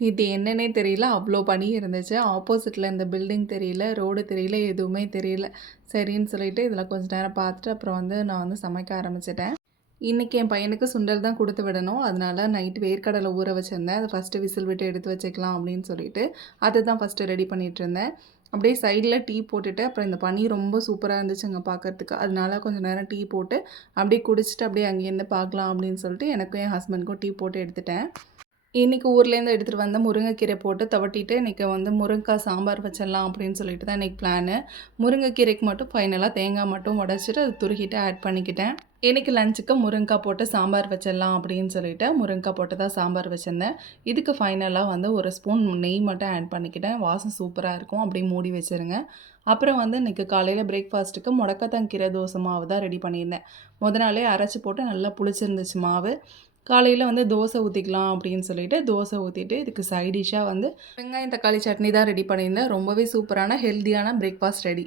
இது என்னன்னே தெரியல. அவ்ளோ பனி இருந்துச்சு. ஆப்போசிட்ல இந்த பில்டிங் தெரியல, ரோடு தெரியல, எதுவுமே தெரியல. சரின்னு சொல்லிட்டு இதில கொஞ்ச நேரம் பார்த்துட்டு, அப்புறம் வந்து நான் வந்து சமைக்க ஆரம்பிச்சுட்டேன். இன்னைக்கு என் பையனுக்கு சுண்டல் தான் குடுத்து விடணும். அதனால நைட் வேர்க்கடலை ஊற வச்சிருந்தேன். அத ஃபர்ஸ்ட்டு விசில் விட்டு எடுத்து வச்சுக்கலாம் அப்படின்னு சொல்லிட்டு, அதுதான் ஃபர்ஸ்ட்டு ரெடி பண்ணிட்டுருந்தேன். அப்படியே சைடில டீ போட்டுட்டு, அப்புறம் இந்த பனி ரொம்ப சூப்பரா இருந்துச்சுங்க பார்க்கறதுக்கு. அதனால கொஞ்சம் நேரம் டீ போட்டு, அப்படியே குடிச்சிட்டு அப்படியே அங்கேருந்து பார்க்கலாம் அப்படின்னு சொல்லிட்டு, எனக்கும் என் ஹஸ்பண்டுக்கும் டீ போட்டு எடுத்துட்டேன். இன்னைக்கு ஊர்லேருந்து எடுத்துகிட்டு வந்த முருங்கைக்கீரை போட்டு துவட்டிட்டு, இன்னைக்கு வந்து முருங்கைக்காய் சாம்பார் வச்சிடலாம் அப்படின்னு சொல்லிட்டு தான் இன்னைக்கு பிளானு. முருங்கைக்கீரைக்கு மட்டும் ஃபைனலா தேங்காய் மட்டும் உடைச்சிட்டு, அது துருகிட்டு ஆட் பண்ணிக்கிட்டேன். இன்னைக்கு லஞ்சுக்கு முருங்கைக்காய் போட்டு சாம்பார் வச்சிடலாம் அப்படின்னு சொல்லிட்டு, முருங்கைக்காய் போட்டு தான் சாம்பார் வச்சிருந்தேன். இதுக்கு ஃபைனலா வந்து 1 ஸ்பூன் நெய் மட்டும் ஆட் பண்ணிக்கிட்டேன். வாசம் சூப்பரா இருக்கும். அப்படியே மூடி வச்சுருங்க. அப்புறம் வந்து இன்னைக்கு காலையில பிரேக்ஃபாஸ்ட்டுக்கு முடக்கத்தான் தோசை மாவு தான் ரெடி பண்ணியிருந்தேன். மொத நாளே அரைச்சு போட்டு நல்லா புளிச்சிருந்துச்சு மாவு. காலையில வந்து தோசை ஊத்திக்கலாம் அப்படின்னு சொல்லிட்டு, தோசை ஊத்திட்டு இதுக்கு சைட் டிஷ்ஷா வந்து வெங்காயம் தக்காளி சட்னி தான் ரெடி பண்ணியிருந்தேன். ரொம்பவே சூப்பரான ஹெல்தியான பிரேக்ஃபாஸ்ட் ரெடி.